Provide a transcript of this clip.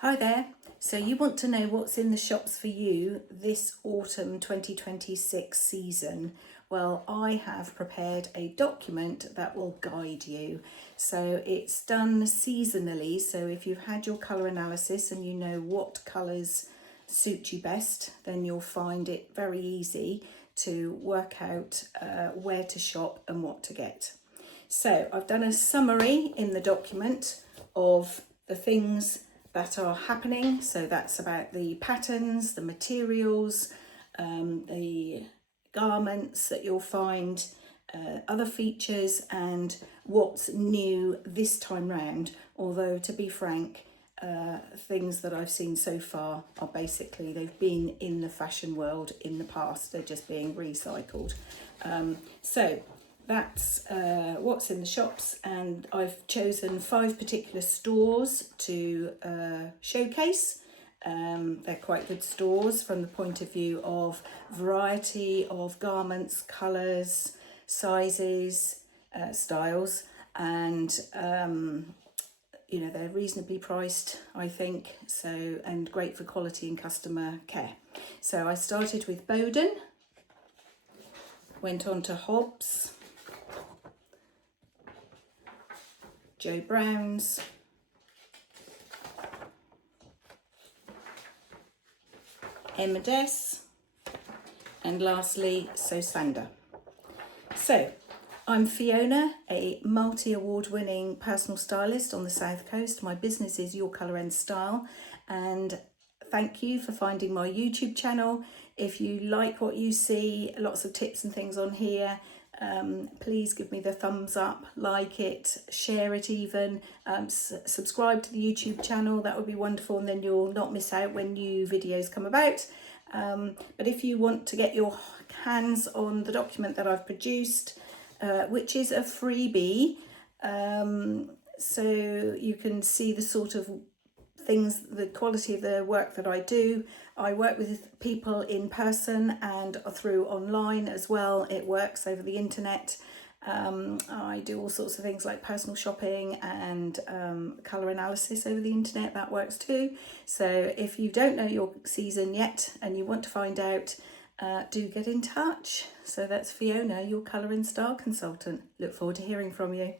Hi there. So you want to know what's in the shops for you this autumn 2026 season? Well, I have prepared a document that will guide you. So it's done seasonally. So if you've had your colour analysis and you know what colours suit you best, then you'll find it very easy to work out where to shop and what to get. So I've done a summary in the document of the things that are happening. So that's about the patterns, the materials, the garments that you'll find, other features and what's new this time round. Although to be frank, things that I've seen so far are basically, they've been in the fashion world in the past, they're just being recycled. So that's what's in the shops, and I've chosen 5 particular stores to showcase. They're quite good stores from the point of view of variety of garments, colours, sizes, styles, and you know, they're reasonably priced, I think, so, and great for quality and customer care. So I started with Boden, went on to Hobbs, Joe Brown's, M&S, and lastly Sosandar. So I'm Fiona, a multi-award winning personal stylist on the South Coast. My business is Your Colour and Style, and thank you for finding my YouTube channel. If you like what you see, lots of tips and things on here, please give me the thumbs up, like it, share it even, subscribe to the YouTube channel, that would be wonderful, and then you'll not miss out when new videos come about. But if you want to get your hands on the document that I've produced, which is a freebie, so you can see the sort of things, the quality of the work that I do. I work with people in person and through online as well. It works over the internet. I do all sorts of things like personal shopping and colour analysis over the internet. That works too. So if you don't know your season yet and you want to find out, do get in touch. So that's Fiona, your colour and style consultant. Look forward to hearing from you.